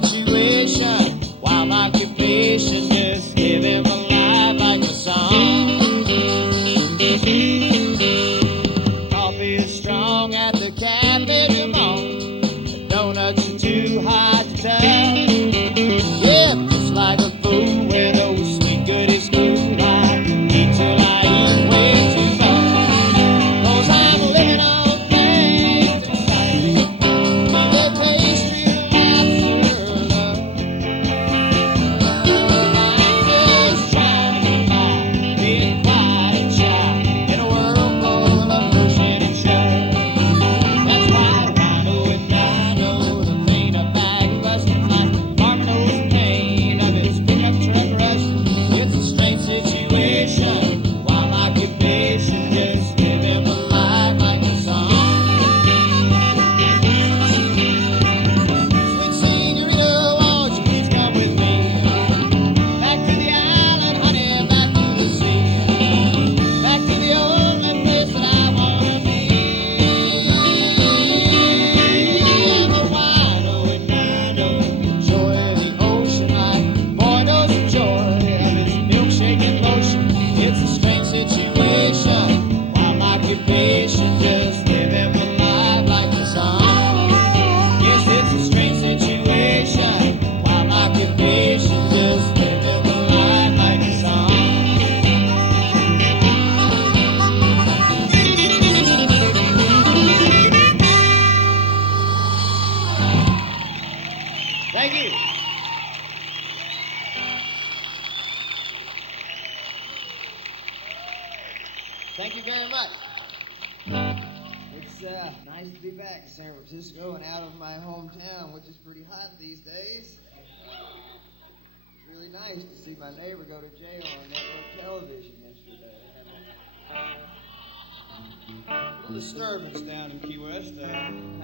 situation, wild occupation, just living my life like the song. Coffee is strong at the cafe, come on. Donuts are too hot to touch. Yeah, just like a fool when those sweet goodies cool. I eat till I eat way too much. 'Cause I'm living on things that pastry and lobster love. I'm just trying to get by, being quiet and shy in a world full of pushing and shoving. That's why I know the pain of bag rusting like farmer knows the pain of his pickup truck rusting. It's a strange situation, wild occupation, just living my life like the song. Sweet senorita, won't you please come with me? Back to the island, honey, back to the sea. Back to the only place that I wanna be. I'm a wino and dino, joy of the ocean. My boy knows the joy of his milkshake and lotion. It's a strange situation, wild occupation, just living my life like the song. Yes, it's a strange situation, wild occupation, just living my life like the song. Thank you. Thank you very much. It's nice to be back in San Francisco and out of my hometown, which is pretty hot these days. It's really nice to see my neighbor go to jail on network television yesterday. A little disturbance down in Key West. I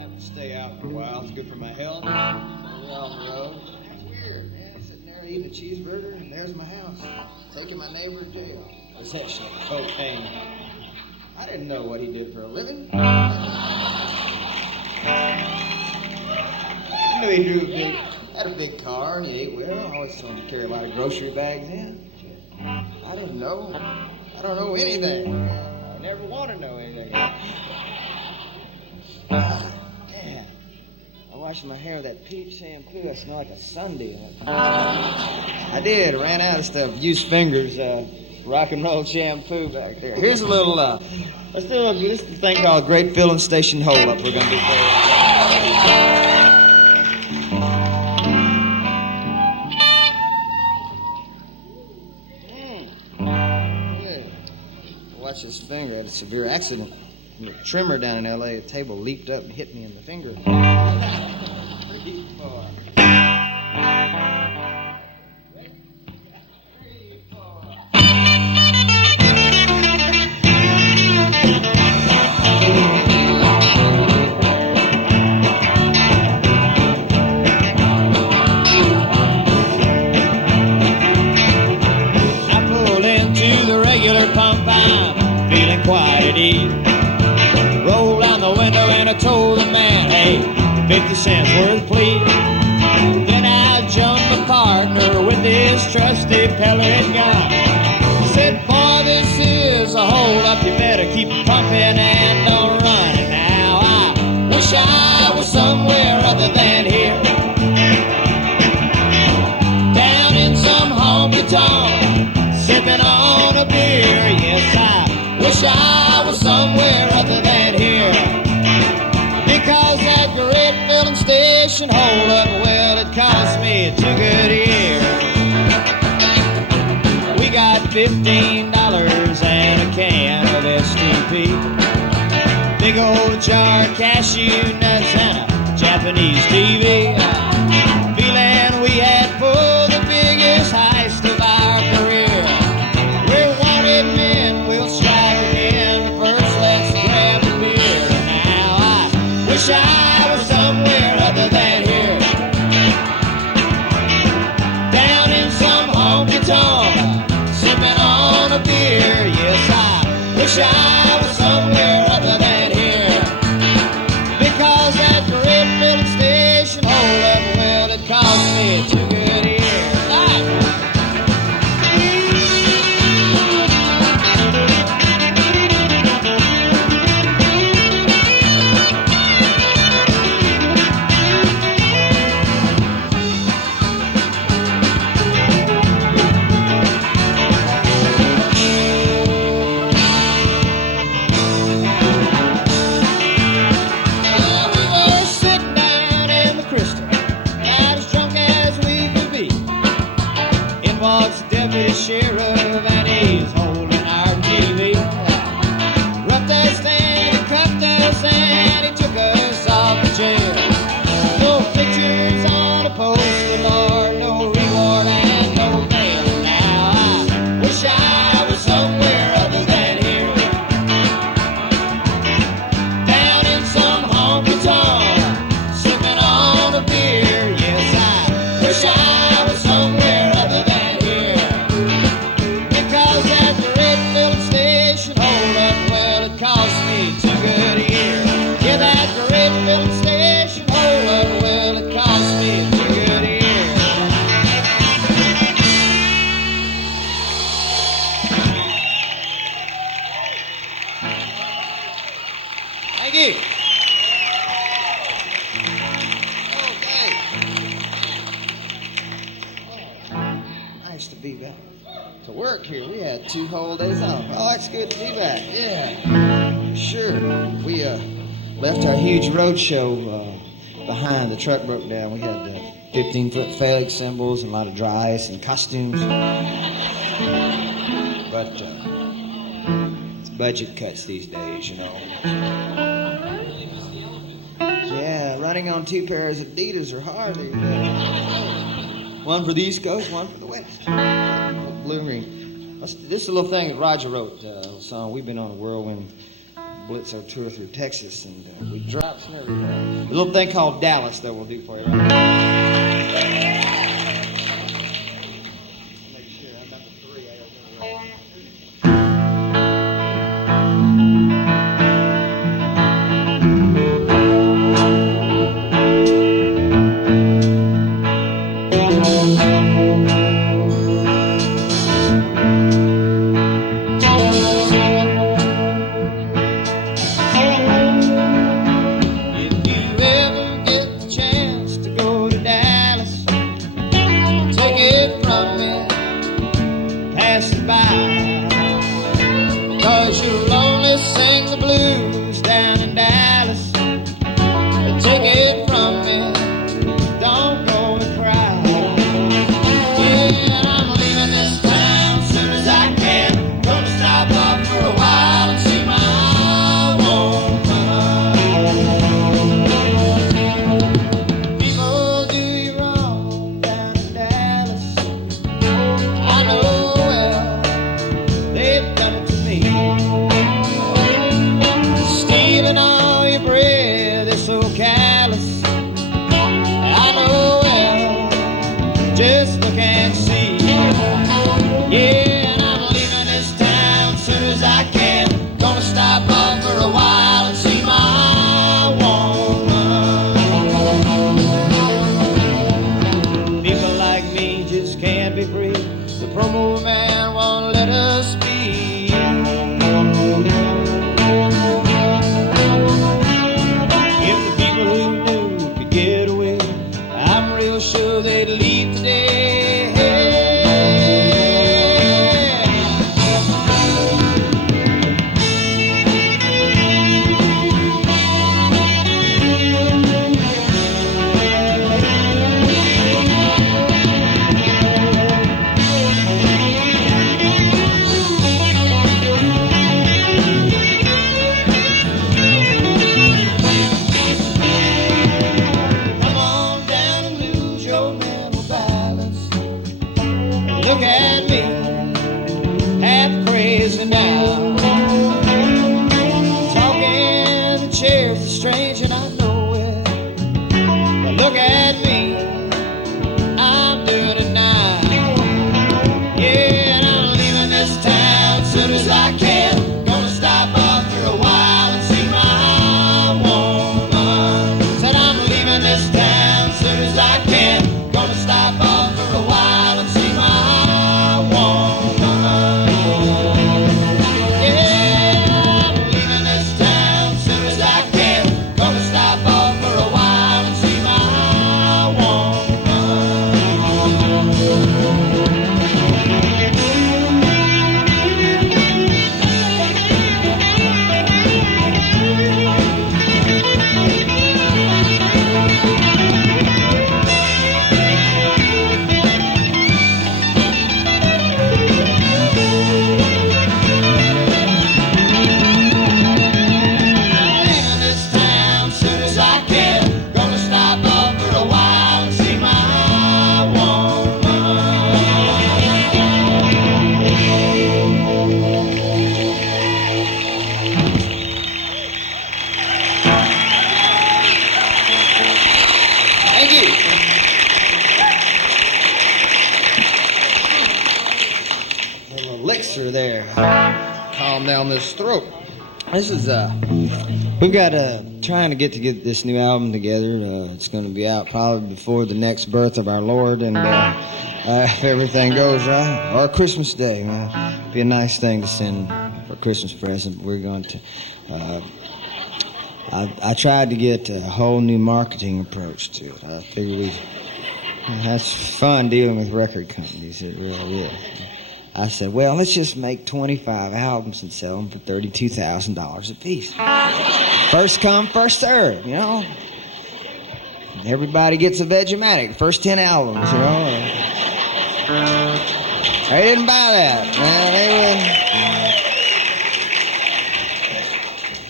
have to stay out for a while. It's good for my health. We're on the road. That's weird, man. Sitting there eating a cheeseburger, and there's my house. Taking my neighbor to jail. Possession of cocaine. I didn't know what he did for a living. I knew he had a big car and he ate well. I always told him to carry a lot of grocery bags in. I didn't know. I don't know anything. I never want to know anything. Man, I washed my hair with that peach shampoo. I smell like a Sunday. I did. I ran out of stuff. Used fingers. Rock and roll shampoo back there. Here's a little, let's do this thing called Great Filling Station Hole Up. We're going to do for you. Watch this finger. I had a severe accident. A trimmer down in L.A. A table leaped up and hit me in the finger. Quiet at ease. Rolled down the window and I told the man, hey, 50 cents worth, please. Then I jumped the partner with his trusty pellet gun. He said, boy, this is a hold up. You better keep pumping and don't run. And now I wish I was somewhere other than here, down in some honky-tonk, sipping on a beer. Yes, I wish I was somewhere other than here, because that great filling station hold up, well, it cost me too good a year. We got $15 and a can of STP, big old jar of cashew nuts and a Japanese TV. Feeling we had pulled the biggest heist of our career. We're wanted men, we'll strike again. First, let's grab a beer. Now I wish I was somewhere other than here, down in some honky-tonk, sipping on a beer. Yes, I wish I was somewhere other than here, because that great filling station hold up, well, it cost freight filling station. Oh, well, it cost me a good ear. Thank you. Okay. Oh, nice to be back. To work here. We had 2 whole days off. Oh, it's good to be back. Yeah, sure. We left our huge road show behind. The truck broke down. We had 15-foot phalanx symbols and a lot of dry ice and costumes. But it's budget cuts these days, you know. Yeah, running on 2 pairs of Adidas are hard these days. One for the East Coast, one for the West. Blue Ring. This is a little thing that Roger wrote. A song. We've been on a whirlwind blitzer tour through Texas, and we dropped some everywhere. A little thing called Dallas, though, we'll do for you right now. Make sure I'm number 3. I got elixir there. Calm down this throat. This is we've got trying to get this new album together. It's going to be out probably before the next birth of our Lord, and if everything goes right, or Christmas Day, man, be a nice thing to send for a Christmas present. We're going to. I tried to get a whole new marketing approach to it. I figured that's fun dealing with record companies. It really is. I said, well, let's just make 25 albums and sell them for $32,000 a piece. First come, first serve, you know. Everybody gets a Vegematic, first 10 albums, you know. They didn't buy that, man.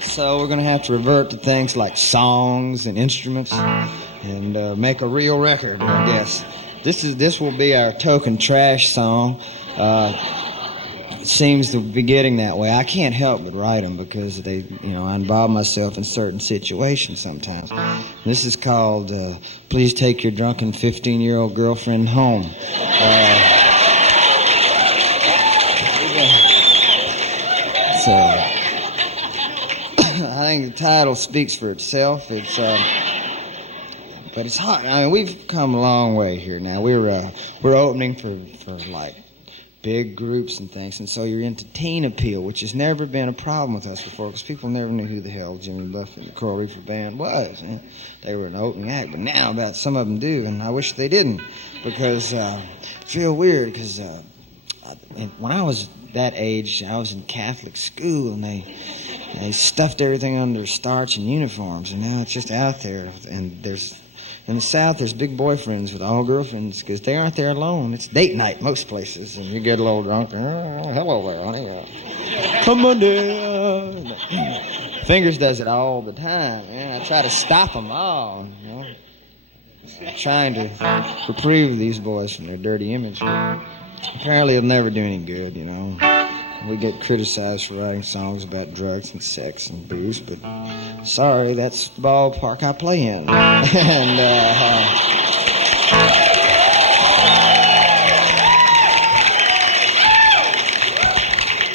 So we're going to have to revert to things like songs and instruments and make a real record, I guess. This will be our token trash song. It seems to be getting that way. I can't help but write them because I involve myself in certain situations sometimes. This is called Please Take Your Drunken 15-Year-Old Girlfriend Home. So, I think the title speaks for itself. But it's hot. I mean, we've come a long way here now. We're opening for like big groups and things, and so you're into teen appeal, which has never been a problem with us before, because people never knew who the hell Jimmy Buffett and the Coral Reefer Band was. They were an opening act, but now about some of them do, and I wish they didn't, because it's real weird, because when I was that age, I was in Catholic school, and they stuffed everything under starch and uniforms, and now it's just out there, and in the South, there's big boyfriends with all girlfriends because they aren't there alone. It's date night most places, and you get a little drunk. Oh, hello there, honey. Come on down. Fingers does it all the time. I try to stop them all. Trying to reprieve these boys from their dirty image. Apparently, it'll never do any good. We get criticized for writing songs about drugs and sex and booze, but sorry, that's the ballpark I play in. And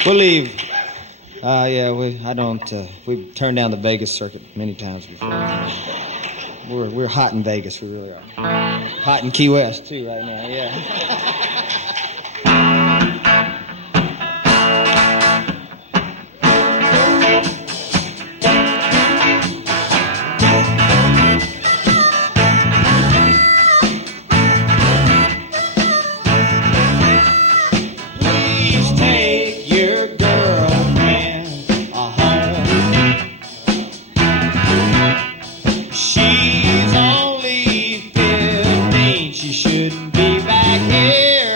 we'll leave. We've turned down the Vegas circuit many times before. We're hot in Vegas, we really are. Hot in Key West too right now, yeah. She's only 15, she shouldn't be back here.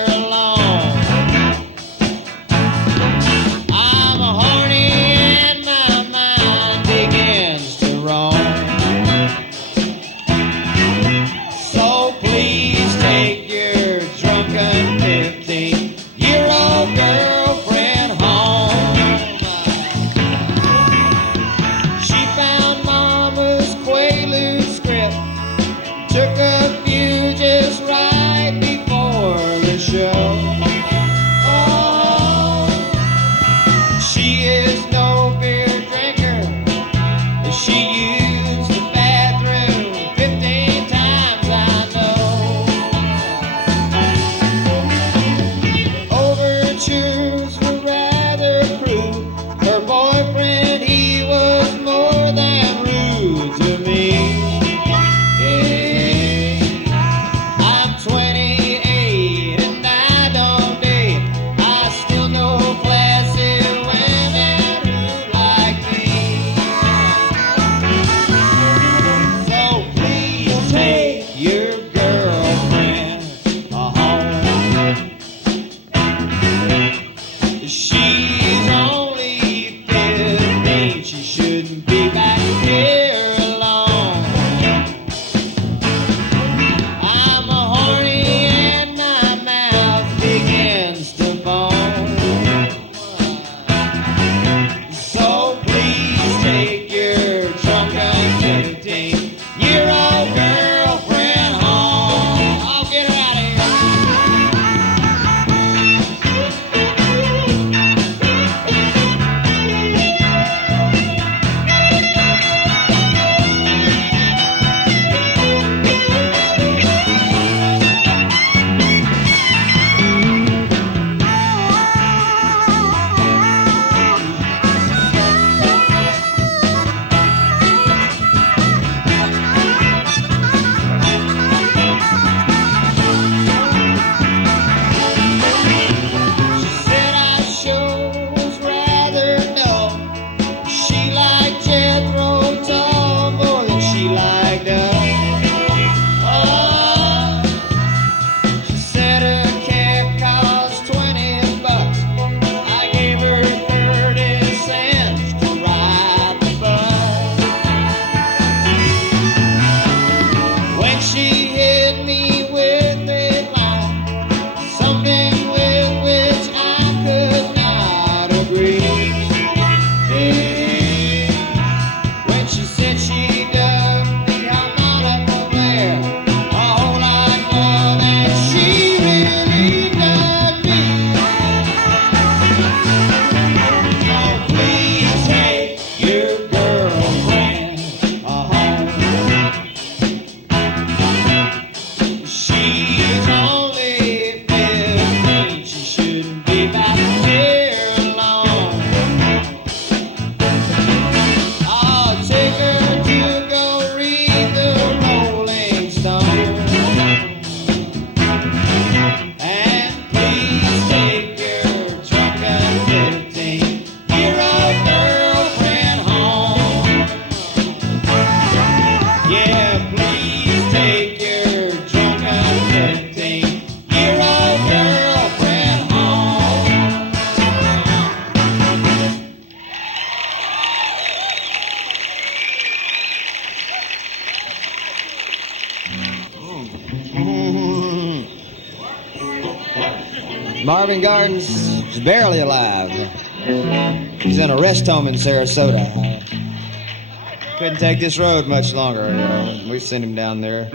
Yeah, please take your drunken 15-year-old girlfriend home. Marvin Gardens is barely alive. He's in a rest home in Sarasota. Couldn't take this road much longer. We sent him down there.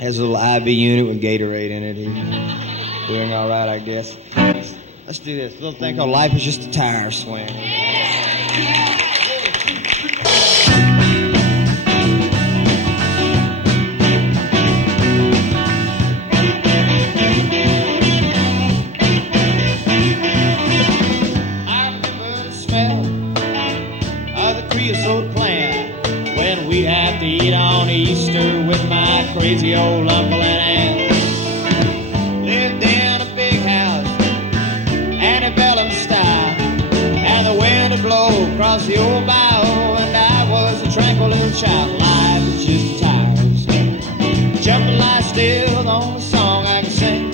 Has a little IV unit with Gatorade in it. He's doing all right, I guess. Let's do this. A little thing called Life is Just a Tire Swing. Creosote plant when we have to eat on Easter with my crazy old uncle and aunt. Lived in a big house, antebellum style, and the wind would blow across the old bayou, and I was a tranquil little child. Life is just a tire swing. Jumping lie still, the only song I can sing.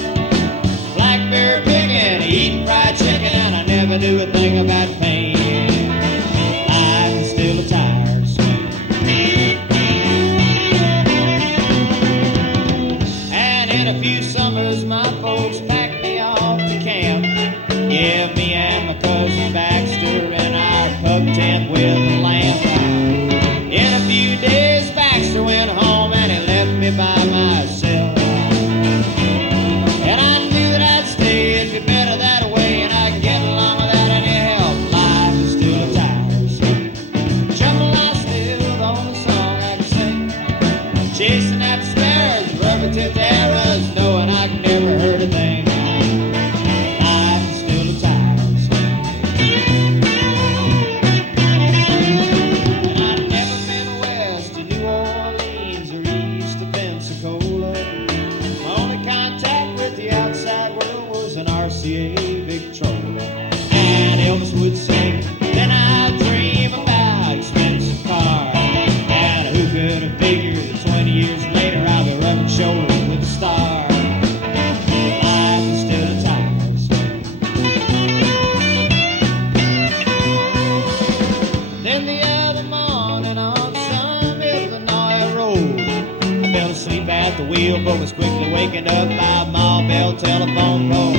Blackberry picking, eating fried chicken, and I never knew a thing about pain. Still a tire swing. And in a few summers my folks packed me off to camp. Yeah, me and my cousin Baxter in our pub tent with a lamp. In a few days Baxter went home and he left me by myself. And I knew that I'd stay, it'd be better that way, and I can get along without any help. Life is still a tire. Chasing after sparrows, rubber-tipped arrows, knowing I can never hurt a thing. Life is still a tire swing. And I've never been west to New Orleans or east to Pensacola. My only contact with the outside world was an RCA Victrola. And Elvis would sing, then I'd dream about expensive cars. And who could have figured 20 years later I'll be rubbing shoulders with a star. Life is still a tire swing. Then the other morning on some Illinois road, I fell asleep at the wheel but was quickly wakened up by a Ma Bell telephone pole.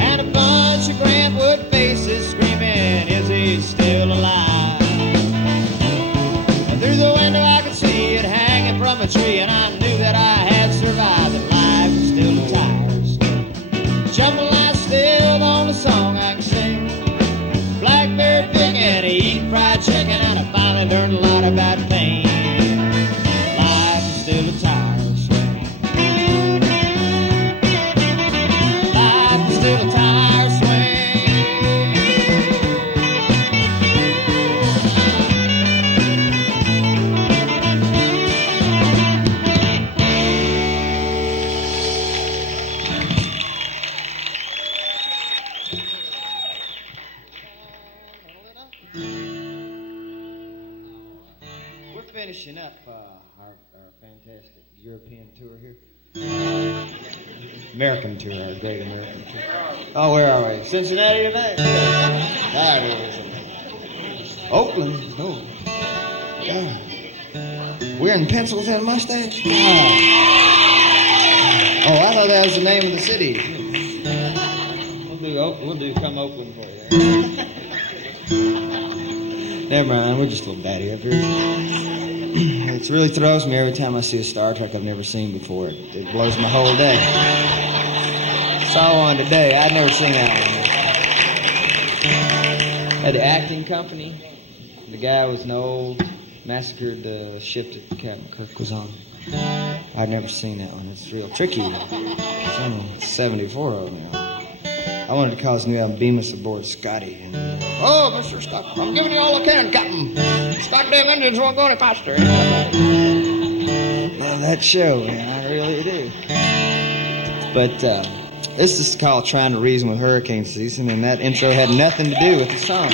And a bunch of Grantwood faces screaming, is he still alive? Through the window I could see it hanging from a tree, and I knew that I had survived. That life was still a tire swing. Jumping lie still, the only song I can sing. Blackberry picking, eating fried chicken, and I finally learned a lot about pain. Life is still a tire swing. Life is still a tire swing. Finishing up our fantastic European tour here. American tour, our great American tour. Oh, where are we? Cincinnati today? There it is. Oakland? Oh. Yeah. We're in Pencils and Mustache? Oh, I thought that was the name of the city. We'll do Come Oakland for you. Never mind, we're just a little batty up here. It really throws me every time I see a Star Trek I've never seen before. It blows my whole day. Saw one today. I'd never seen that one. At the acting company, the guy was an old, massacred ship that Captain Cook was on. I'd never seen that one. It's real tricky. There's only 74 of them. I wanted to call his new album Bemis Aboard Scotty. And, oh, Mr. Scott, I'm giving you all I can, Captain. Scott damn Indians won't go any faster. Love that show, man. I really do. But this is called Trying to Reason with Hurricane Season, and that intro had nothing to do with the song.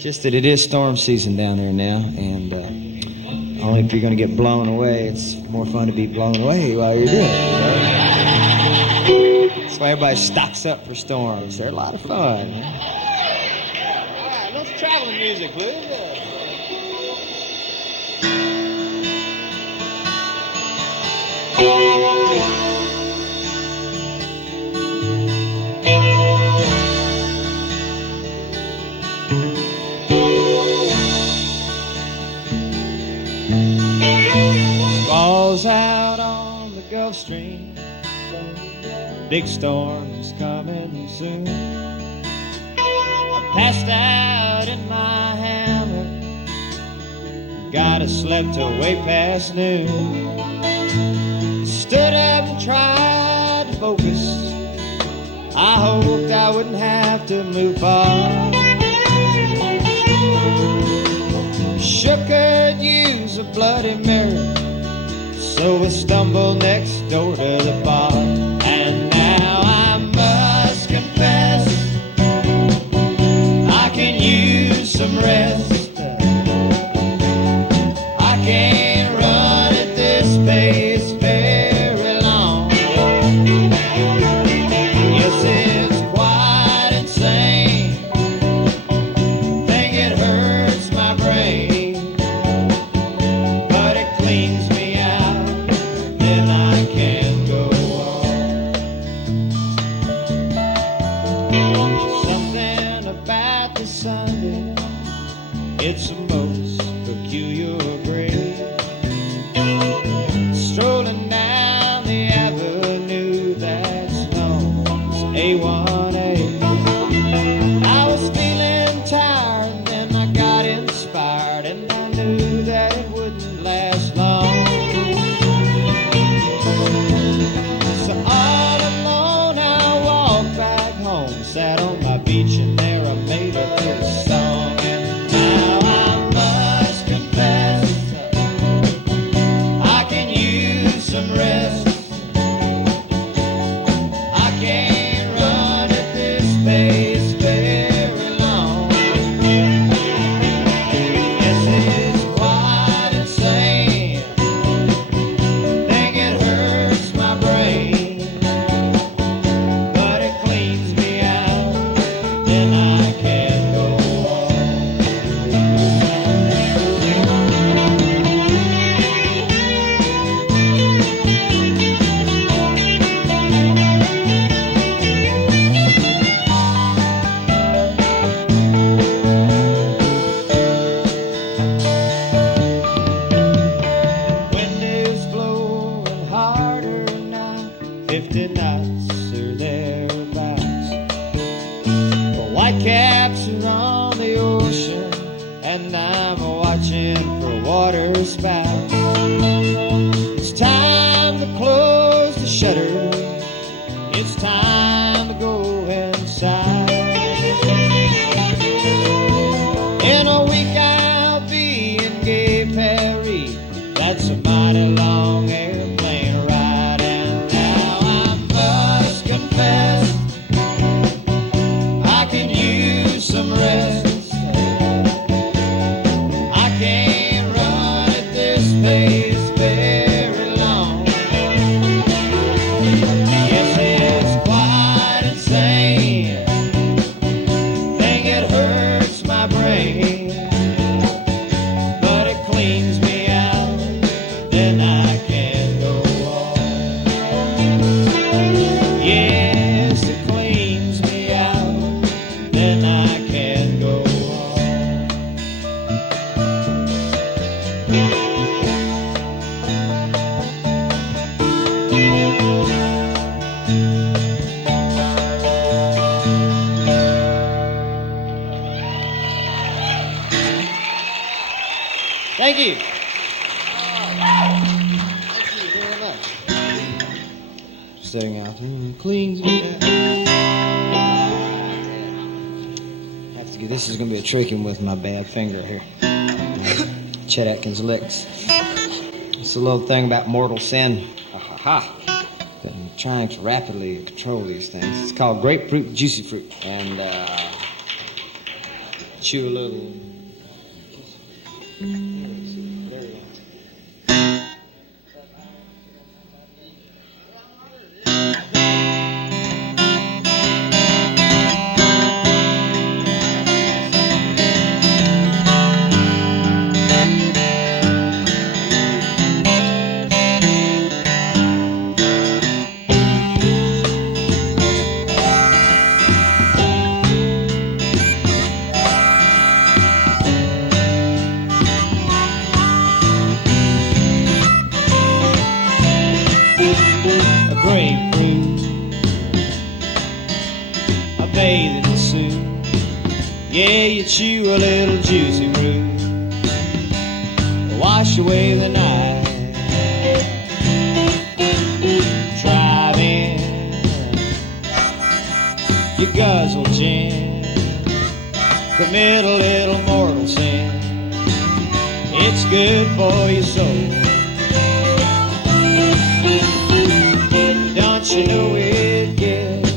Just that it is storm season down there now, and only if you're going to get blown away, it's more fun to be blown away while you're doing it. You know? That's why everybody stocks up for storms. They're a lot of fun. All right, let's traveling music, please. Falls out on the Gulf Stream. Big storm's coming soon. I passed out in my hammock. Got to slept till way past noon. Stood up and tried to focus. I hoped I wouldn't have to move far. Shook could use a Bloody Mary, so we stumbled next door to the bar. And now I must confess, I can use some rest. I can't run at this pace very long. Yes, it's quite insane. Think it hurts my brain, but it cleans me out, then I can go on. Something about the Sunday, it's the most peculiar grade. Strolling down the avenue that's known as A1A. I was feeling tired, and then I got inspired, and I knew that it wouldn't last long. So all alone I walked back home, sat on my beach, and there I made up this song. And now I must confess, I can use some rest. I can't run at this pace very long. Yes, it's quite insane. Think it hurts my brain, but it cleans me out, then I can go on. Wind is blowing harder now, 50 knots or thereabouts. The white caps are on the ocean, and I'm watching for water spouts. It's time to close the shutters. It's time to go inside. In a week I'll be in Gay Paris. That's a mighty long airplane ride. And now I must confess, I can use some rest. I can't run at this pace very long. Yes, it's quite insane. Think it hurts my brain, but it cleans me out, then I can go on. Yes, it cleans me out, then I can go on. Thank you. Thank you very much. Setting out there, cleans me out. Have to get, this is going to be a tricky one with my bad finger here. Chet Atkins licks. It's a little thing about mortal sin. I'm trying to rapidly control these things. It's called grapefruit, juicy fruit. And chew a little. Chew a little juicy fruit, wash away the night, driving, you guzzle gin, commit a little mortal sin, it's good for your soul. Don't you know it gets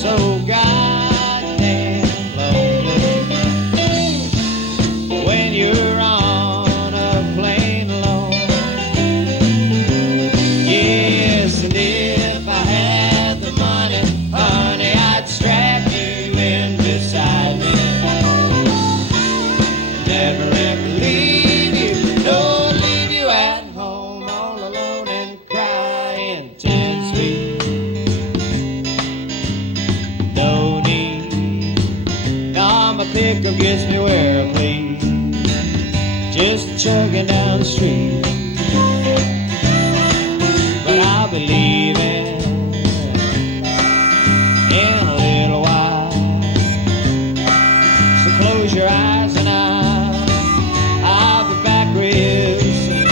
so goddamn lonely when you're on a plane alone? Yes, and if I had the money, honey, I'd strap you in beside me. Never ever leave you, no, leave you at home all alone and crying 10 sweet. No need, no, my pickup gets me where I please, just chugging down the street. But I'll be leaving in a little while, so close your eyes and I'll be back real soon.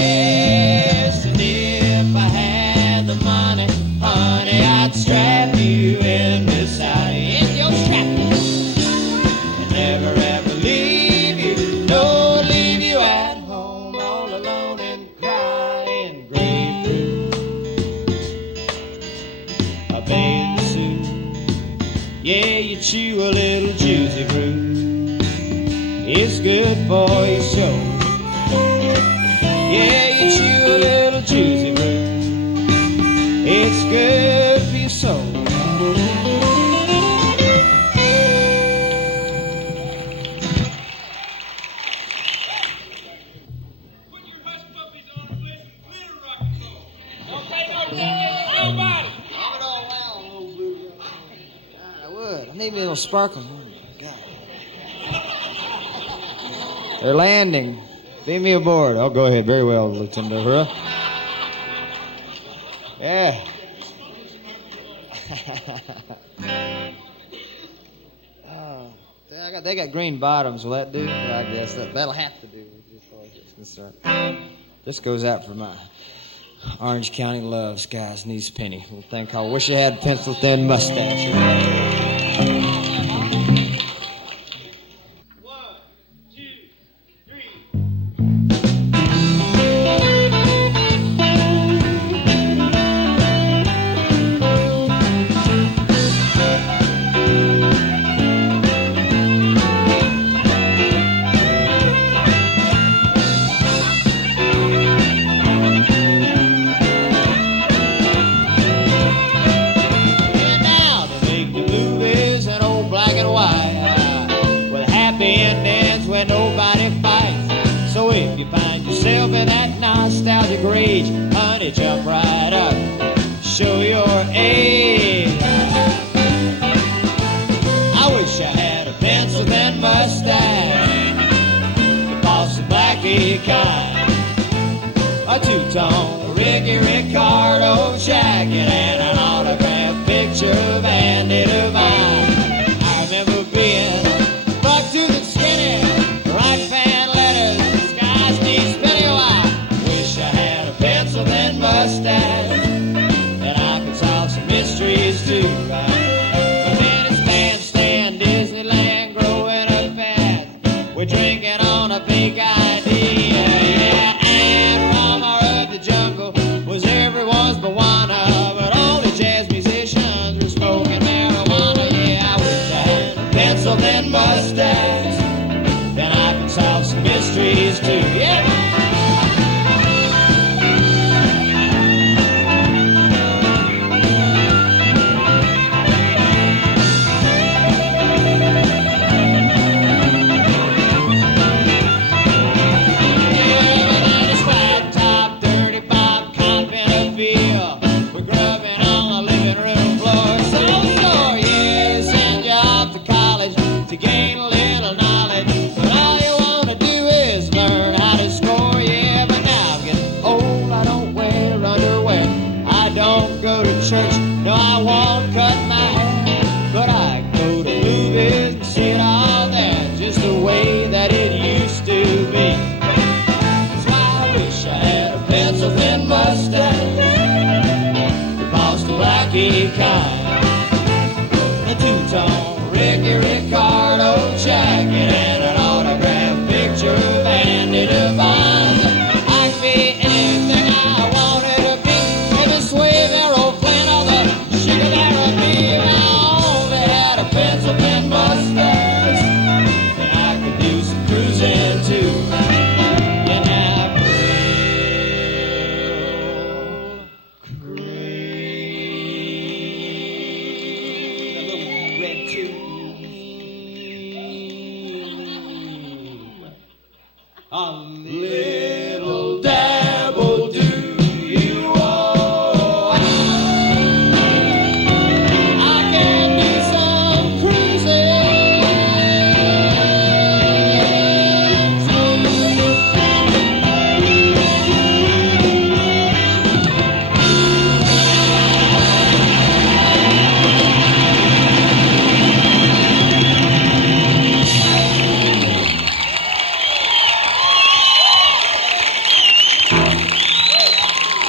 Yes, and if I had the money, honey, I'd strap you in beside me in your strap, and never ever leave you, no, leave you at home all alone and crying grapefruit. A bathing suit, yeah, you chew a little juicy fruit, it's good for your soul. Yeah, you chew a little juicy fruit, it's good for your soul. Put your hush puppies on and play some glitter rock and roll. Don't pay no attention to nobody. I'm it all out, old blue. I would. I need me a little sparkling. Oh, my God. They're landing. Beam me aboard. Oh, go ahead. Very well, Lieutenant Uhura. Yeah. Oh, they got green bottoms. Will that do? I guess that'll have to do as far as it's concerned. This goes out for my Orange County loves, guys. Niece Penny. Little thing called "Wish I Had a Pencil Thin Mustache." 1, 2, 3. And now they make the movies in old black and white, with happy endings where nobody fights. So if you find yourself in that nostalgic rage, honey, jump right up, show your age. I wish I had a pencil thin mustache, the bossy blackie kind, a two-tone Ricky Ricardo jacket, and an autographed picture of Andy Devine. I remember being buck to the skinny, writing fan letters, skies knees spinning. Oh, I wish I had a pencil thin mustache, and I could solve some mysteries too. But then it's bandstand, Disneyland, too. Yeah. A two-tone Ricky Ricardo jacket and an autographed picture of Andy Devine. I could be anything I wanted to be. Maybe Swave, Arrow, Flint, or the Sugar Barrel Bee. I only had a pencil and mustache, and I could do some cruising too. A little dabble do you owe? I can do some cruising.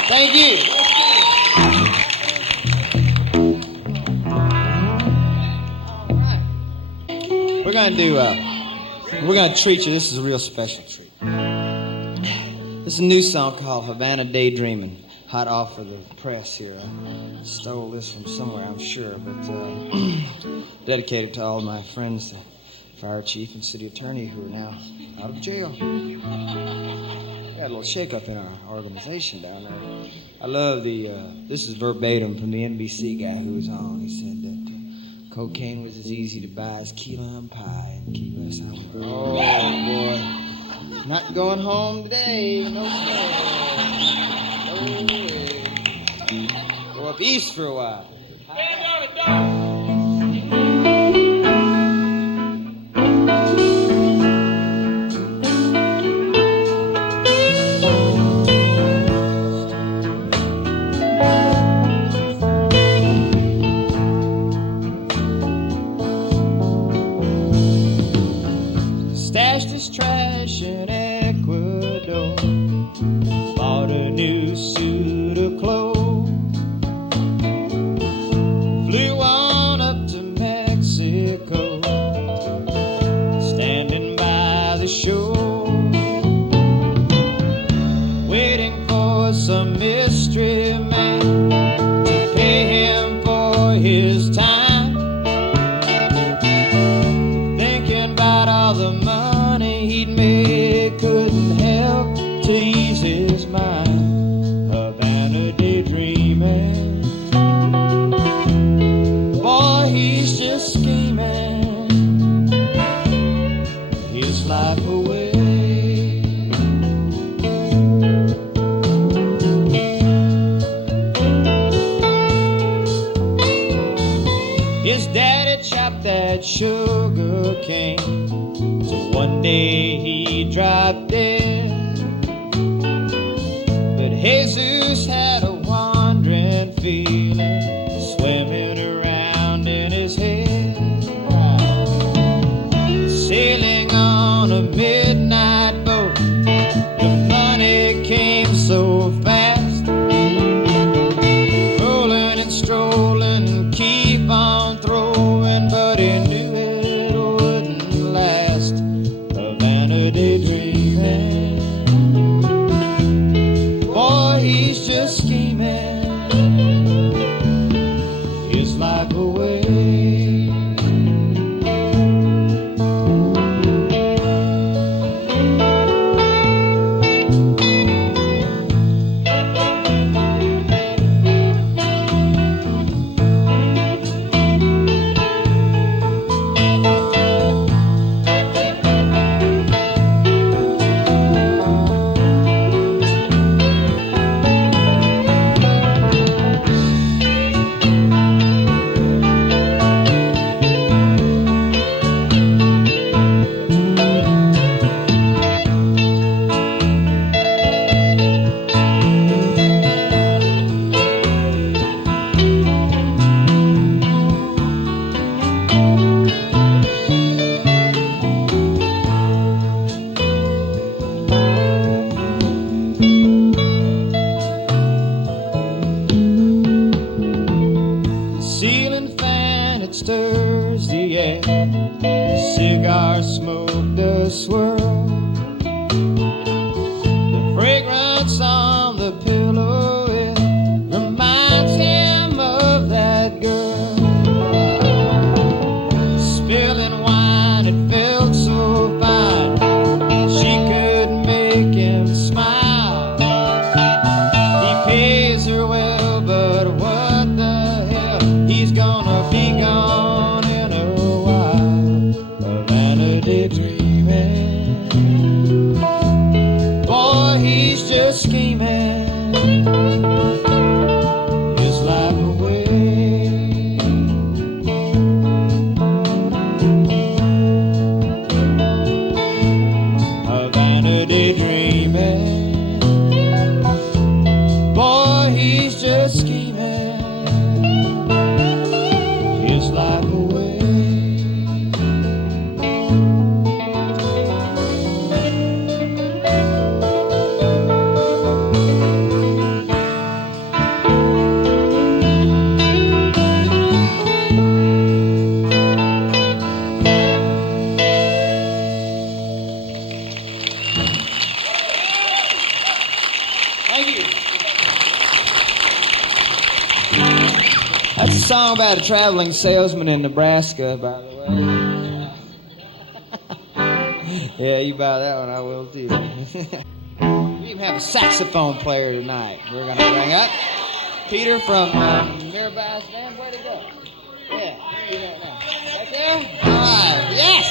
Thank you. All right. We're gonna treat you. This is a real special treat. This is a new song called Havana Daydreamin', hot off of the press here. I stole this from somewhere, I'm sure, but dedicated to all my friends, the fire chief and city attorney who are now out of jail. Got a little shake-up in our organization down there. I love this is verbatim from the NBC guy who was on. He said that cocaine was as easy to buy as key lime pie in Key West. Oh, boy. Not going home today. No way. Go up east for a while. Stand on it, dog. Stashed his trash in Ecuador, bought a new suit of clothes, flew on up to Mexico, standing by the shore, waiting for some mystery man to pay him for his time. All the money he'd made couldn't help to ease his mind. Havana daydreaming, boy, he's just scheming his life away. His daddy chopped that sugar cane, so one day he dropped dead. But Jesus had a wandering feeling swimming around in his head, sailing on a midnight boat. The money came so fast, rolling and strolling and keep on throwing, but he knew it wouldn't last. Havana daydreaming, boy, he's just scheming That's a song about a traveling salesman in Nebraska, by the way. Yeah, you buy that one, I will too. We even have a saxophone player tonight. We're going to bring up Peter from Mirabelle. Stand, where'd he go? Yeah, where you at now? Right there? All right, yes!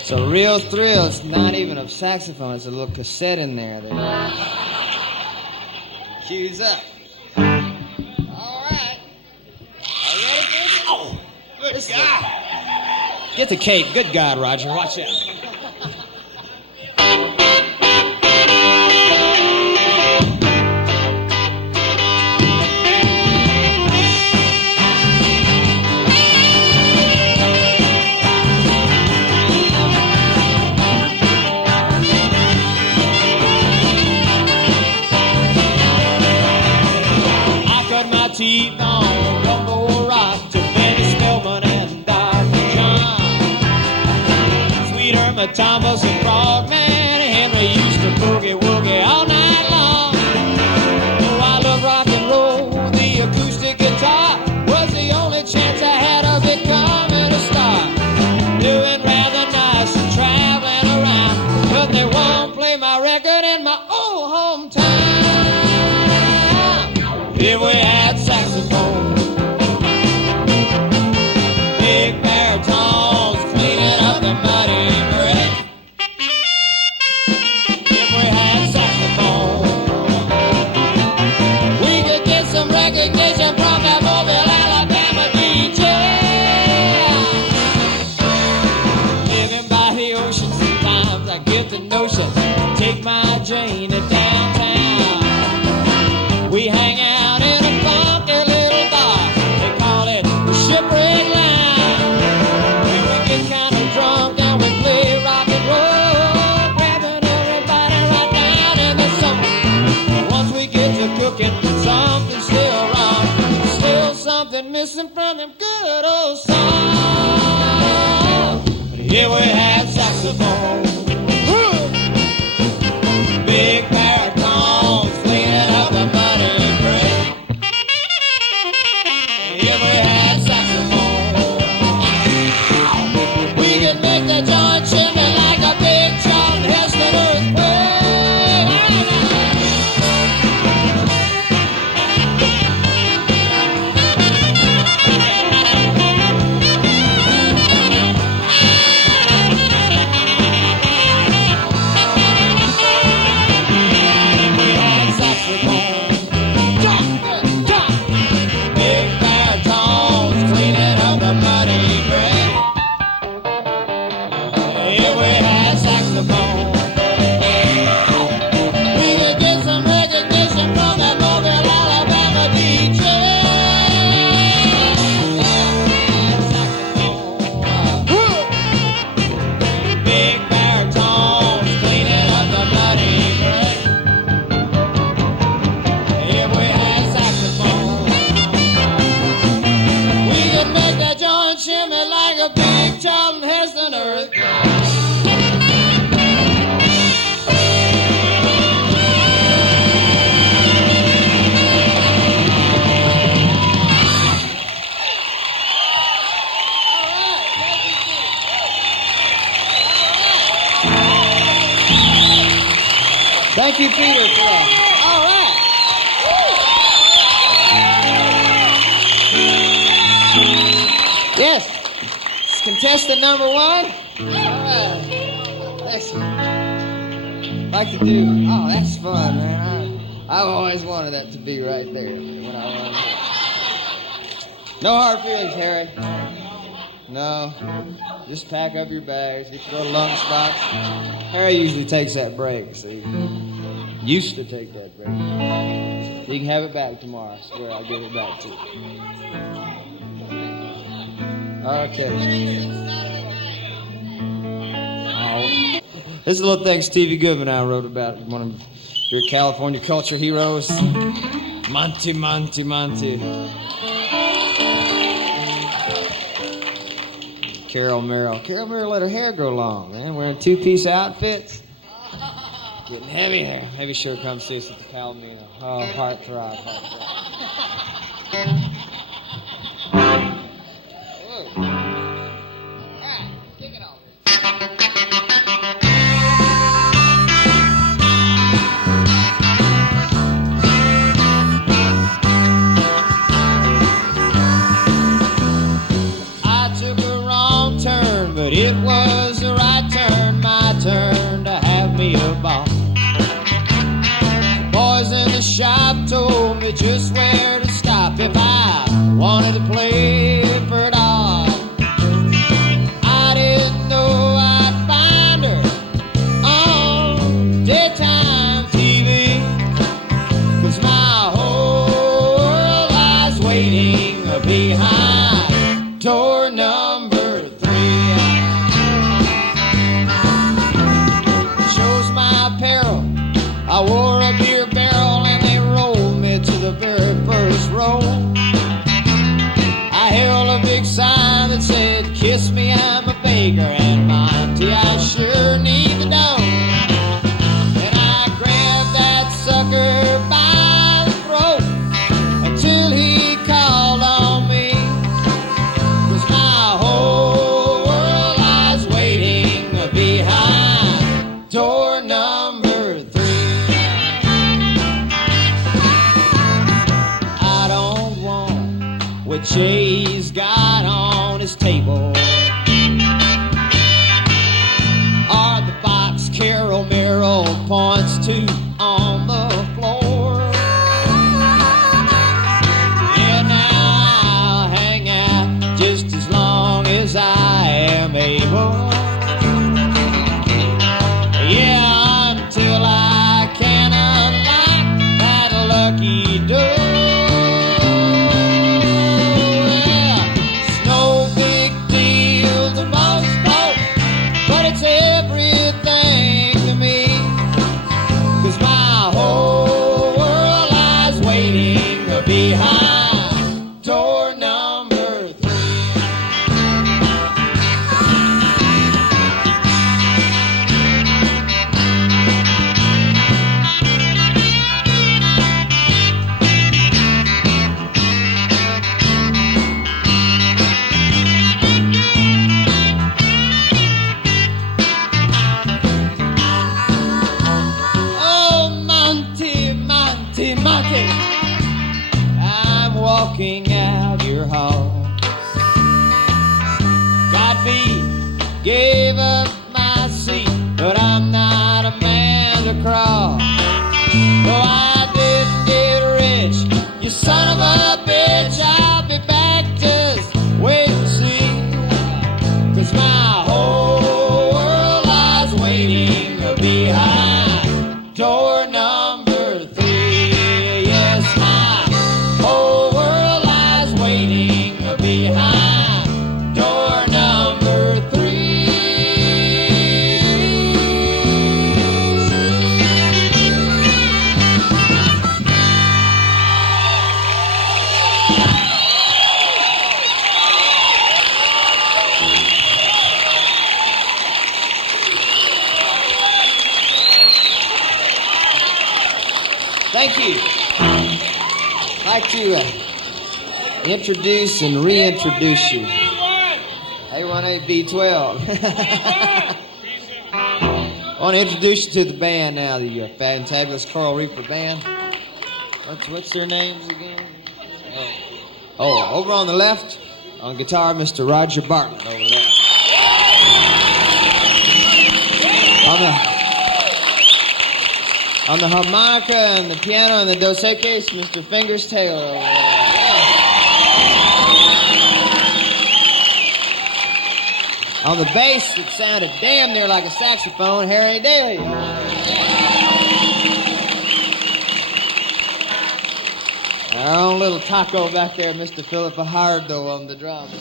It's a real thrill. It's not even a saxophone. It's a little cassette in there. Cues up. All right. Are you ready for this? Oh, good God. Get the cake. Good God, Roger. Watch out. Teeth on Rumble Rock to Benny Spellman and Dr. John. Sweet Irma Thomas and Frogman Henry used to boogie woogie all night long. Oh, I love rock and roll. The acoustic guitar was the only chance I had of becoming a star. Doing rather nice and traveling around, but they won't play my record in my old hometown. If we had saxophone, big baritones cleaning up the muddy brick. If we had saxophone, we could get some recognition from that Mobile, Alabama DJ. Living by the ocean, sometimes I get the notion to take my Jane to downtown. We hang out in a funky little bar. They call it the Shipwreck Line. When we get kind of drunk and we play rock and roll, grabbing everybody right down in the sun. Once we get to cooking, something's still wrong. Still something missing from them good old songs. But here we have saxophone. Woo! Big baritones cleaning up the muddy. John chimney like a big Charlton Heston earthquake. Saxophone, big baritones cleaning up the muddy brick. If we had saxophone, we could get some recognition from that Mobile, Alabama DJ. Saxophone, big baritones cleaning up the muddy brick. If we had saxophone, we could make that joint shimmy like a big Charlton Heston earthquake. Thank you, Peter, for that. All right. Yes. It's contestant number 1. All right. Thanks. Like to do. Oh, that's fun, man. I've always wanted that to be right there when I run here. No hard feelings, Harry. No. Just pack up your bags, get your little lunchbox. Harry usually takes that break, see. Used to take that break. You can have it back tomorrow. I swear I'll give it back to you. Okay. Oh. This is a little thing Stevie Goodman and I wrote about, one of your California culture heroes. Monty. Carol Merrill let her hair grow long, man, wearing 2-piece outfits. Getting heavy there. Maybe sure come see us at the Palomino. Oh, heart throb, heart throb. All right, kick it off. I took a wrong turn, but it was the right turn, my turn to have me a ball. Boys in the shop told me just where to stop if I wanted to play for it all. I didn't know I'd find her on daytime TV, 'cause my whole world lies waiting behind door number 3. Shows my apparel. I wore a beer barrel and they rolled me to the very first row. I held a big sign that said, "Kiss me, I'm a baker, and Monty, I sure need the dough." And I grabbed that sucker by the throat until he called on me, 'cause my whole world lies waiting behind door number 3. What Jay's got on his table, or the box Carol Merrill points to on the floor. Yeah, now I'll hang out just as long as I am able. Yeah, until I can unlock that lucky door. Behind door number 3. Oh, Monty, Monty, Monty, walking out your hall. Got beat, gave up my seat, but I'm not a man to crawl. Though I didn't get rich, you son of a bitch, I'll be back, just wait and see. 'Cause my whole world lies waiting behind door number 3. Yes, my whole world lies waiting behind door number 3. Thank you. I'd like to introduce and reintroduce you. A18B12. I want to introduce you to the band now, the Fantabulous Coral Reaper Band. What's their names again? Oh, over on the left, on guitar, Mr. Roger Bartlett over there. On the harmonica and the piano and the dos equis, Mr. Fingers Taylor over there. On the bass, it sounded damn near like a saxophone, Harry Daly. Our own little taco back there, Mr. Philip Fajardo on the drums.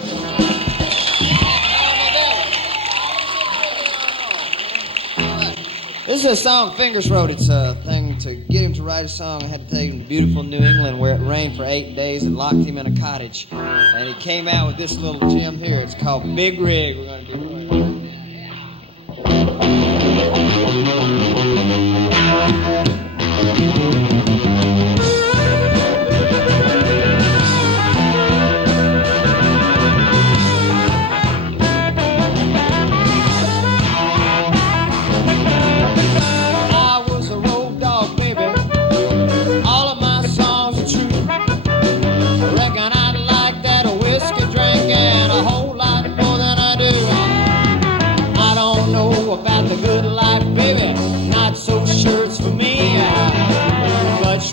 This is a song Fingers wrote. It's a thing to get him to write a song. I had to take him to beautiful New England where it rained for 8 days and locked him in a cottage. And he came out with this little gem here. It's called Big Rig. We're going to do it.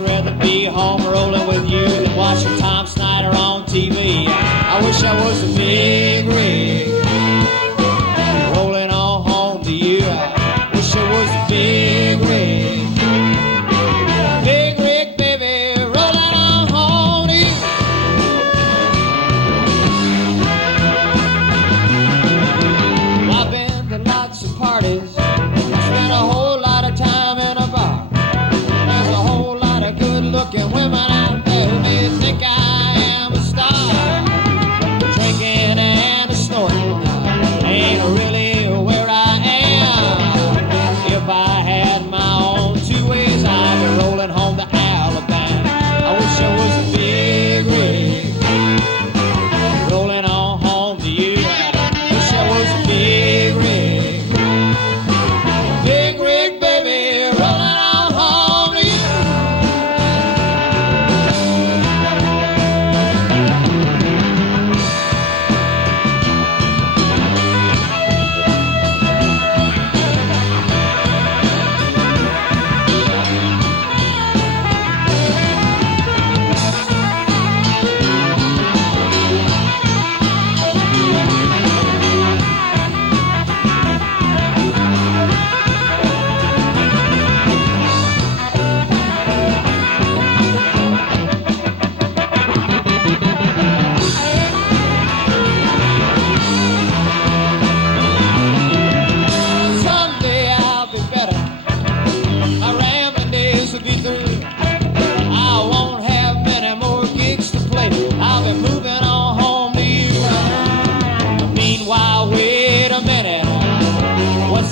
Rather be home rolling with you than watching Tom Snyder on TV. I wish I was a big rig rolling on home to you. I wish I was a big rig. Big rig, baby, rolling on home to you. I've been to lots of parties, spent a whole lot of time in a bar. Good-looking women out there who may think I am a star. Drinking and a snorting ain't really where I am. If I had my own two ways, I'd be rolling home to Alabama. I wish I was a big rig rolling on home to you. Wish I was a big rig. Big rig, baby, rolling on home to you.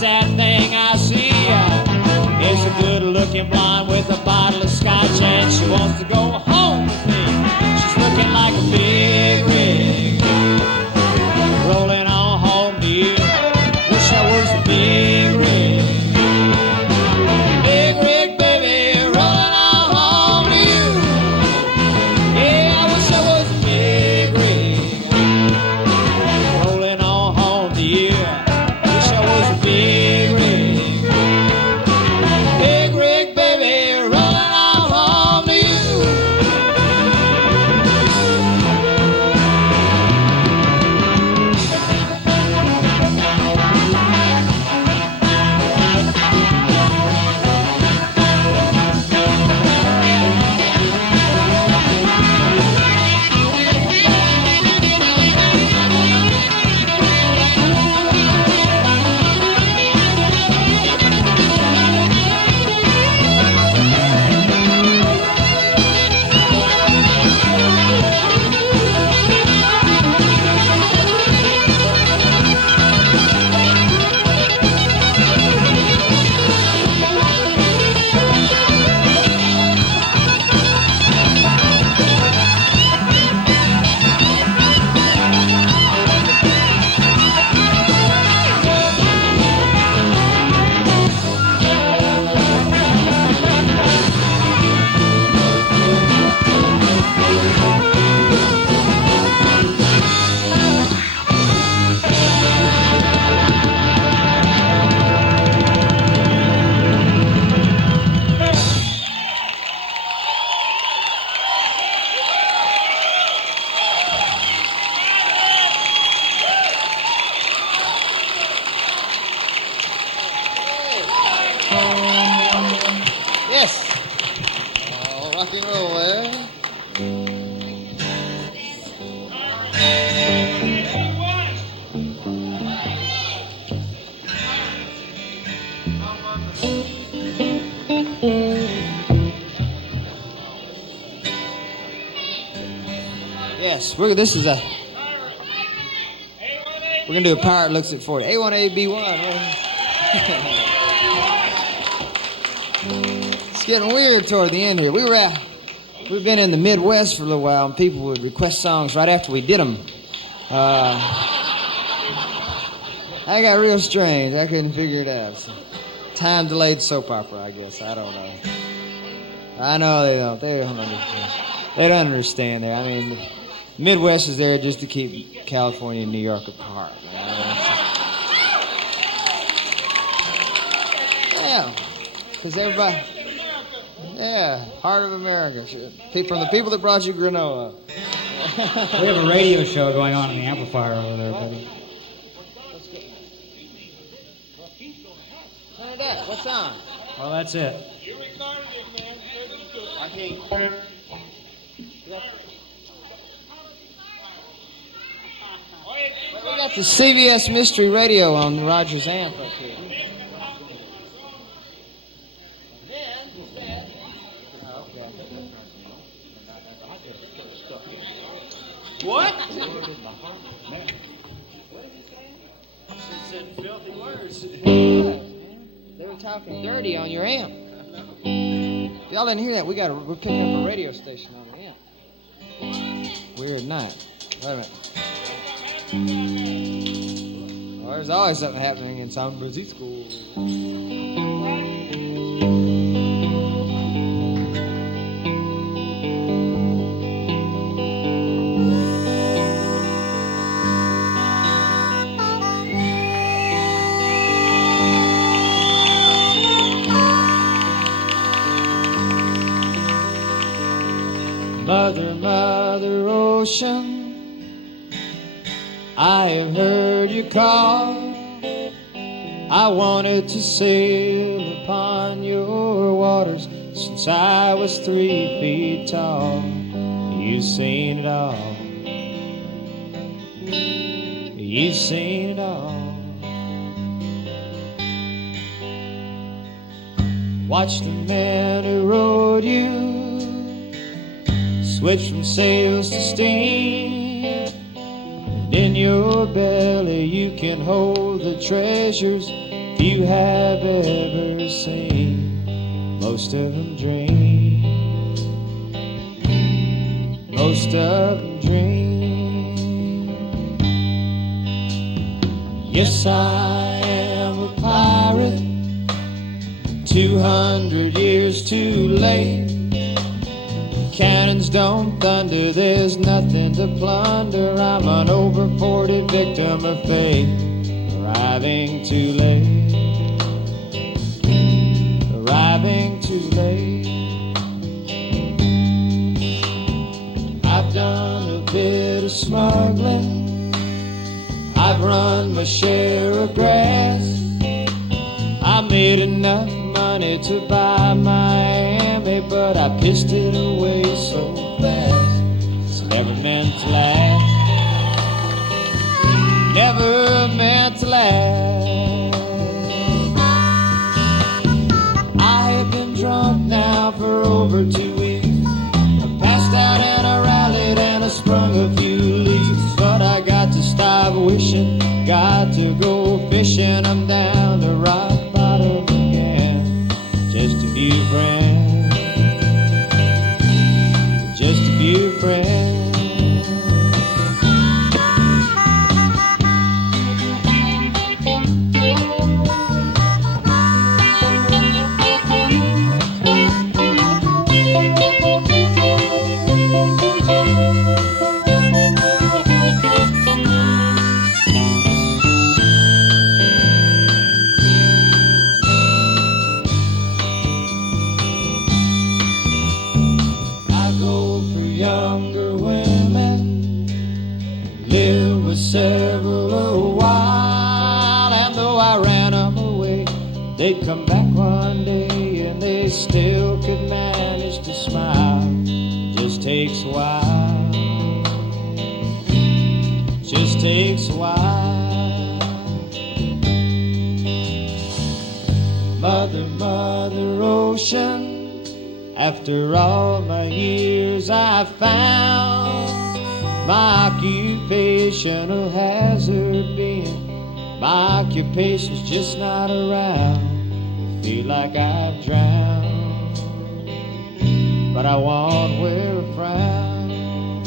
That thing I see is a good-looking blonde with a bottle of scotch, and she wants to go home with me. She's looking like a big rig rolling on home to you. Wish I was a big rig. Big rig, baby, rolling on home to you. Yeah, I wish I was a big rig rolling on home to you. Wish I was a big rig. Big rig, baby, rolling on home to you. Yes. Rock and roll, eh? Yes, this is a. We're gonna do a power looks at 40. A1, A, B1. Let's getting weird toward the end here. We've been in the Midwest for a little while, and people would request songs right after we did them. I got real strange. I couldn't figure it out. So, time-delayed soap opera, I guess. I don't know. I know they don't. They don't understand. They don't understand there. I mean, the Midwest is there just to keep California and New York apart. Yeah, because everybody... Yeah, heart of America. From the people that brought you granola. We have a radio show going on in the amplifier over there, buddy. Turn it up. What's on? Well, that's it. You recorded it, man. I can't. We got the CBS Mystery Radio on the Rogers amp up here. What? What did he say? He said filthy words. They were talking dirty on your amp. If y'all didn't hear that, we're picking up a radio station on the amp. Weird night. Wait a minute. Well, there's always something happening in San Francisco. Mother, Mother Ocean, I have heard you call. I wanted to sail upon your waters since I was 3 feet tall. You've seen it all. You've seen it all. Watch the men who rode you switch from sails to steam, and in your belly you can hold the treasures you have ever seen. Most of them dream. Most of them dream. Yes, I am a pirate, 200 years too late. Cannons don't thunder, there's nothing to plunder. I'm an over 40 victim of fate, arriving too late, arriving too late. I've done a bit of smuggling, I've run my share of grass. I made enough money to buy Miami, but I pissed it away so fast. It's never meant to last. Never meant to last. I have been drunk now for over 2 weeks. I passed out and I rallied and I sprung a few leaks. But I got to stop wishing, got to go fishing. I'm down to rock bottom again. Just a few friends, just a few friends. Several a while, and though I ran them away, they'd come back one day and they still could manage to smile. It just takes a while, just takes a while. Mother, Mother Ocean, after all my years I found my occupational hazard being my occupation's just not around. I feel like I've drowned. but I won't wear a frown.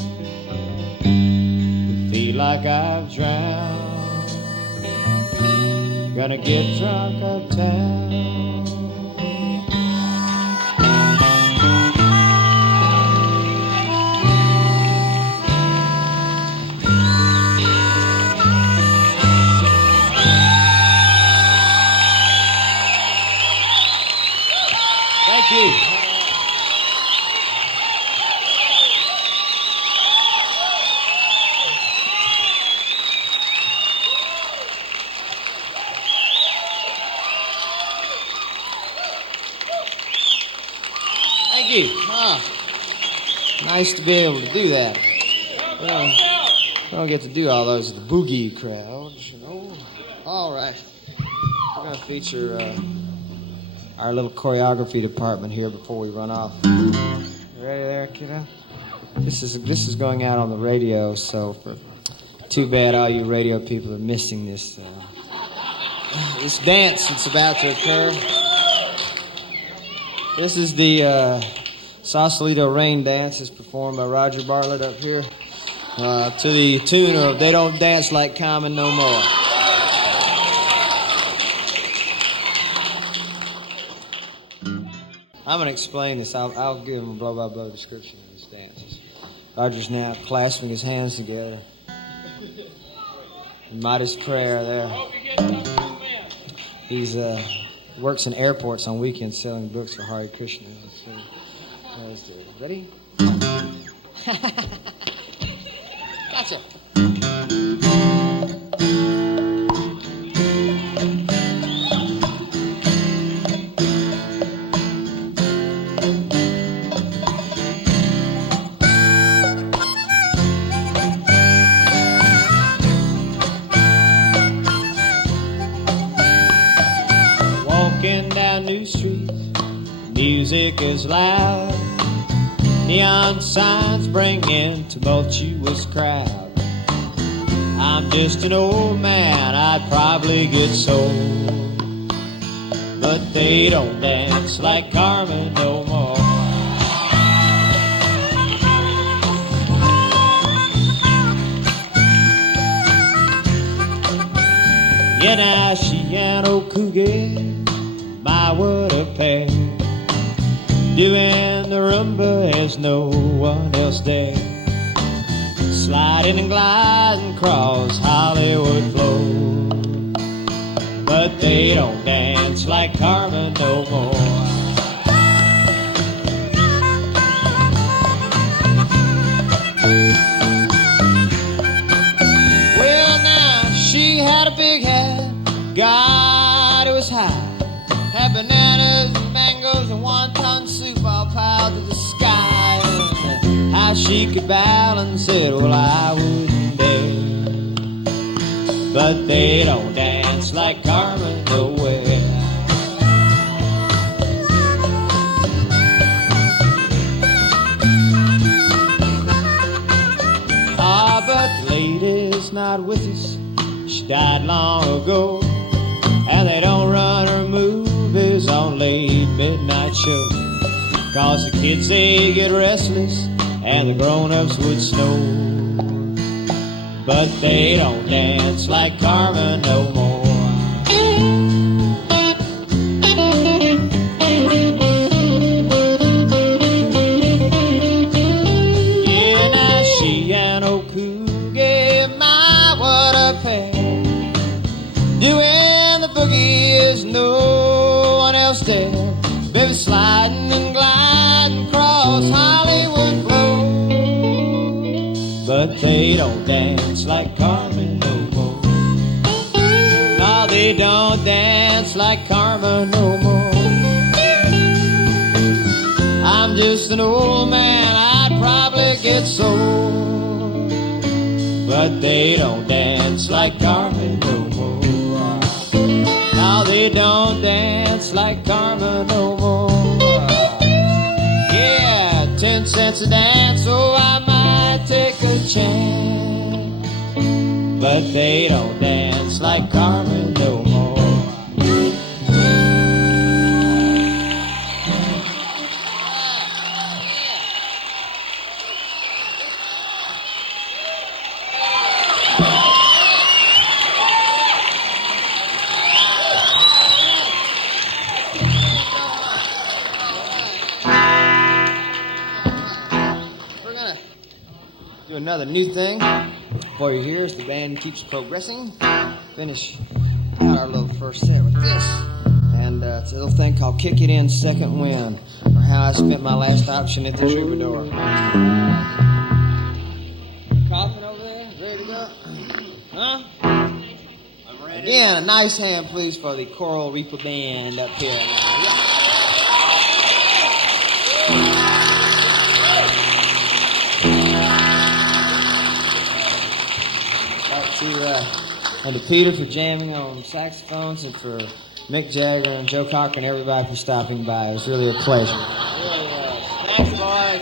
Feel like I've drowned, gonna get drunk uptown. Thank you. Thank you. Nice to be able to do that. Well, I don't get to do all those at the boogie crowds, you know. All right. We're going to feature our little choreography department here before we run off. You ready there, kiddo? This is going out on the radio, so too bad all you radio people are missing this dance that's about to occur. This is the Sausalito Rain Dance. It's performed by Roger Bartlett up here to the tune of They Don't Dance Like Common No More. I'm going to explain this. I'll give him a blow-by-blow description of this dance. Roger's now clasping his hands together. Modest prayer there. He's works in airports on weekends selling books for Hare Krishna. So, ready? Gotcha. Down new streets, music is loud. Neon signs bring in tumultuous crowd. I'm just an old man, I'd probably get sold, but they don't dance like Carmen no more. Yeah, now she an old cougar, my, what a pair. Doing the rumba as no one else there. Sliding and gliding across Hollywood floor, but they don't dance like Carmen no more. Well, now she had a big hat, God, it was high. Had bananas and mangoes and wonton soup all piled to the sky. And how she could balance it, well, I wouldn't dare. But they don't dance like Carmen nowhere. Ah, but the lady's not with us. She died long ago, and they don't run her movies on late midnight show. Cause the kids, they get restless and the grown-ups would snore, but they don't dance like Carmen no more. Yeah, now she and old cougar, my, what a pair. Doing the boogie is no one else there. Baby sliding and gliding across Hollywood floor, but they don't dance like Carmen no more. No, they don't dance like Carmen no more. I'm just an old man, I'd probably get sold, but they don't dance like Carmen no more. Now they don't dance like Carmen no more. Yeah, 10 cents a dance, so I might take a chance, but they don't dance like Carmen no more. another new thing for you here as the band keeps progressing. Finish out our little first set with this. And it's a little thing called Kick It In Second Wind, or how I spent my last option at the Troubadour. Coughing over there? Ready to go? Huh? I'm ready. Again, a nice hand, please, for the Coral Reaper Band up here. And to Peter for jamming on saxophones, and for Mick Jagger and Joe Cocker and everybody for stopping by. It was really a pleasure. Really was. Thanks, boys.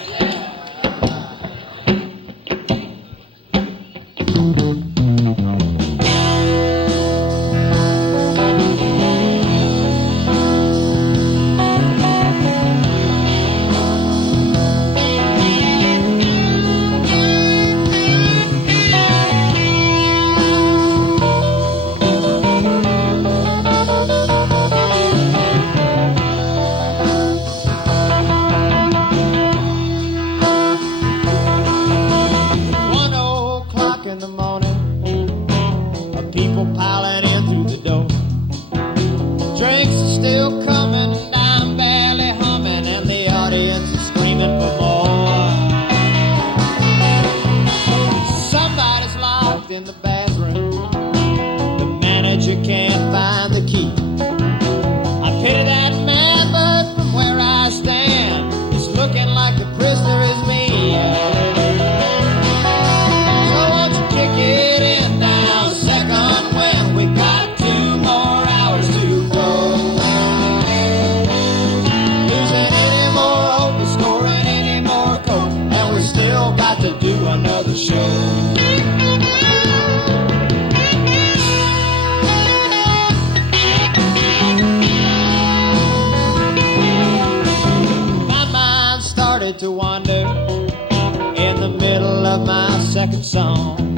To wander in the middle of my second song,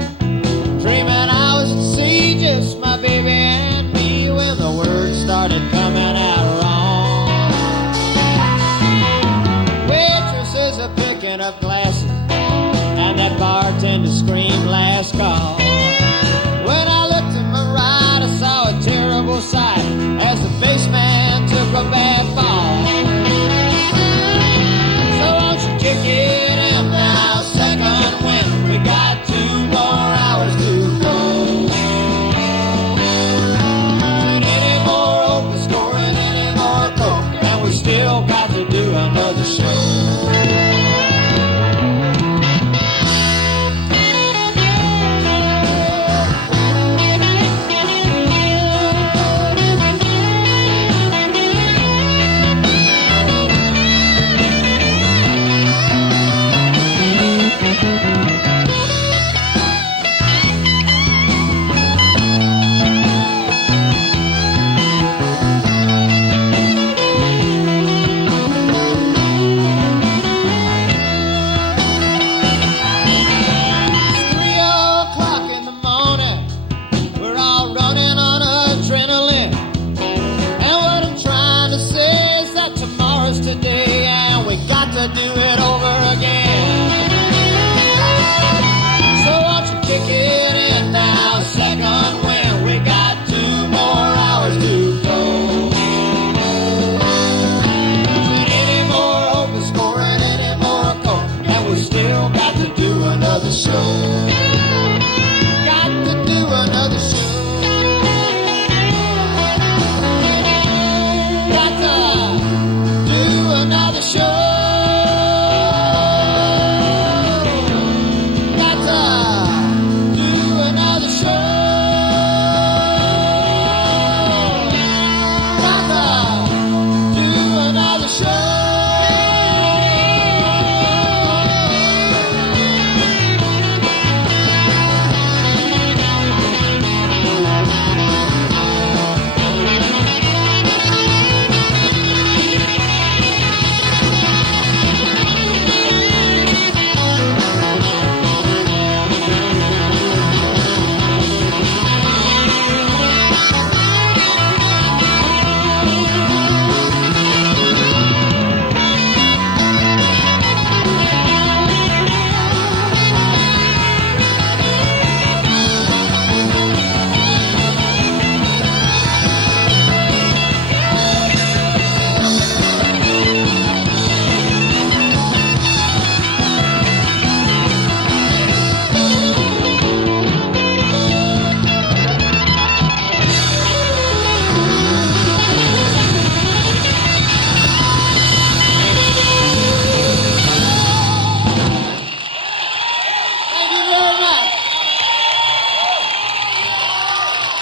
dreaming I was at sea, just my baby and me, when the words started coming out wrong. Waitresses are picking up glasses, and that bartender screamed last call. When I looked to my right, I saw a terrible sight as the bassman took a bad fall. Kick it in now, second wind. We got 2 more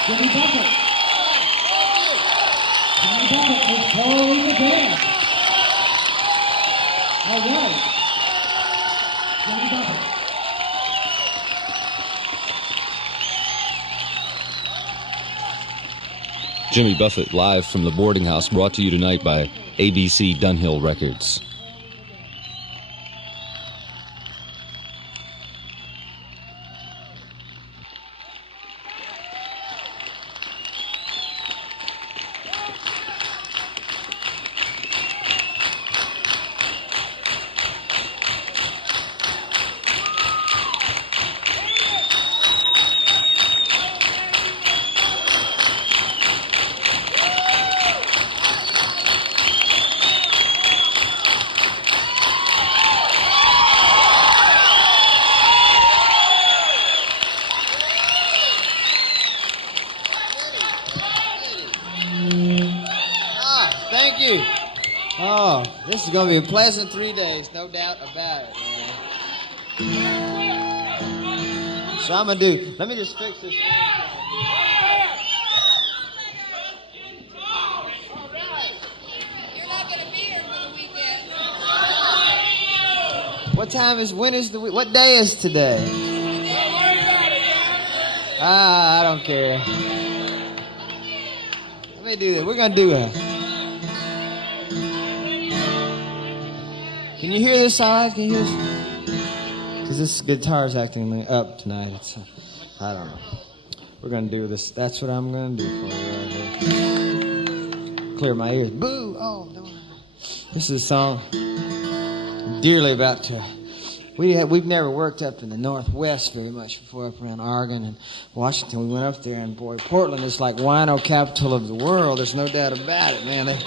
Jimmy Buffett. Jimmy Buffett is holding the band. All right. Jimmy Buffett. Jimmy Buffett live from the boarding house, brought to you tonight by ABC Dunhill Records. Thank you. Oh, this is going to be a pleasant 3 days, no doubt about it, man. So I'm going to do, let me just fix this. You're not going to be here for the weekend. What day is today? I don't care. Let me do this. We're going to do a... Can you hear this all right? Can you hear this? Because this guitar's acting up tonight. I don't know. We're going to do this. That's what I'm going to do for you right here. Clear my ears. Boo! Oh, no. This is a song I'm dearly about to... We've never worked up in the Northwest very much before, up around Oregon and Washington. We went up there, and boy, Portland is like wino capital of the world. There's no doubt about it, man.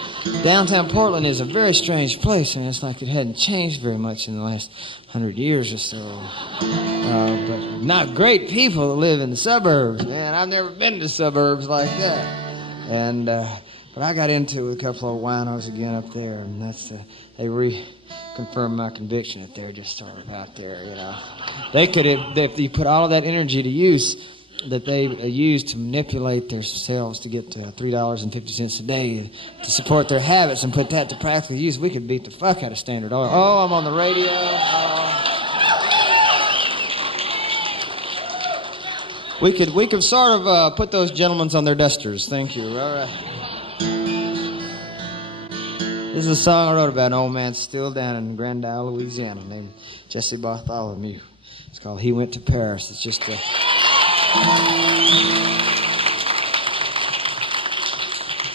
Downtown Portland is a very strange place, and it's like it hadn't changed very much in the last 100 years or so. But not great people that live in the suburbs, man. I've never been to suburbs like that. And but I got into it with a couple of winos again up there, and they confirmed my conviction that they're just sort of out there, you know. They could, if you put all of that energy to use that they use to manipulate themselves to get to $3.50 a day to support their habits and put that to practical use, we could beat the fuck out of Standard Oil. Oh, I'm on the radio. We could sort of put those gentlemen on their dusters. Thank you. All right. This is a song I wrote about an old man still down in Grand Isle, Louisiana, named Jesse Bartholomew. It's called He Went to Paris. It's just it's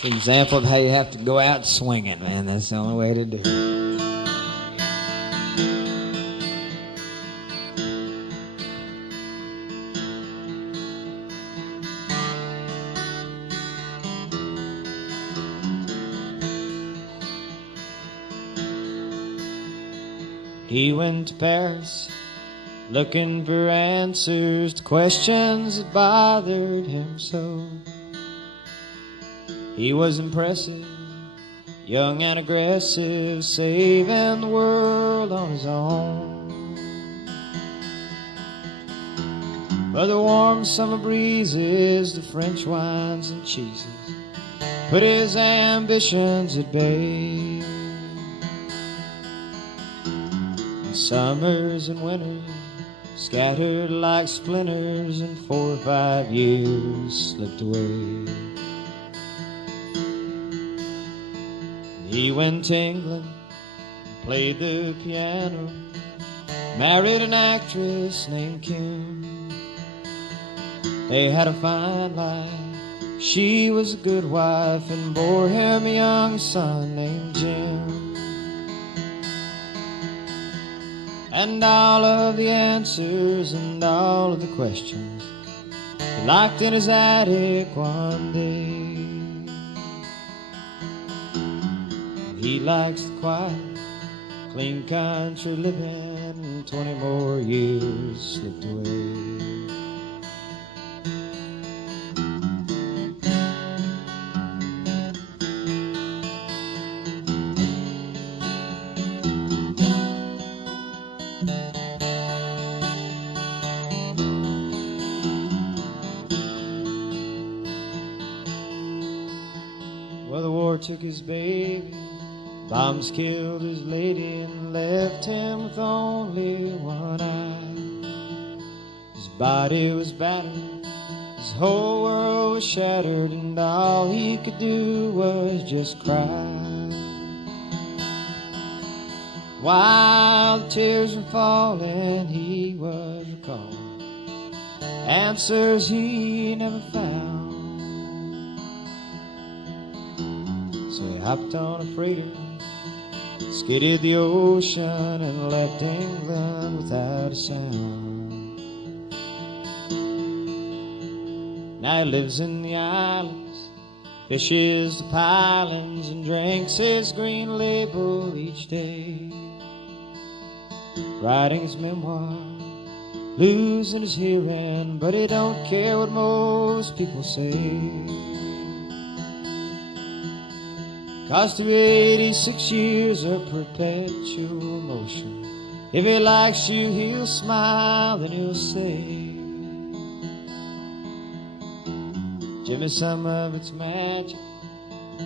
an example of how you have to go out swinging, man. That's the only way to do it. He went to Paris looking for answers to questions that bothered him so. He was impressive, young and aggressive, saving the world on his own. But the warm summer breezes, the French wines and cheeses put his ambitions at bay. Summers and winters scattered like splinters, and 4 or 5 years slipped away. He went to England and played the piano, married an actress named Kim. They had a fine life, she was a good wife, and bore him a young son named Jim. And all of the answers and all of the questions he locked in his attic one day. He likes the quiet, clean country living, and 20 more years slipped away. took his baby. Bombs killed his lady and left him with only one eye. His body was battered, his whole world was shattered, and all he could do was just cry. While the tears were falling, he was recalling answers he never found. So he hopped on a freighter, skidded the ocean, and left England without a sound. Now he lives in the islands, fishes the pilings, and drinks his green label each day. Writing his memoir, losing his hearing, but he don't care what most people say. 'Cause to 86 years of perpetual motion, if he likes you, he'll smile, then he'll say, Jimmy, some of it's magic,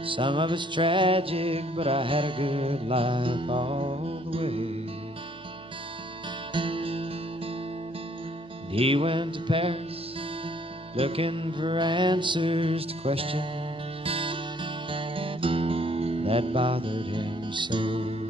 some of it's tragic, but I had a good life all the way. He went to Paris looking for answers to questions that bothered him so.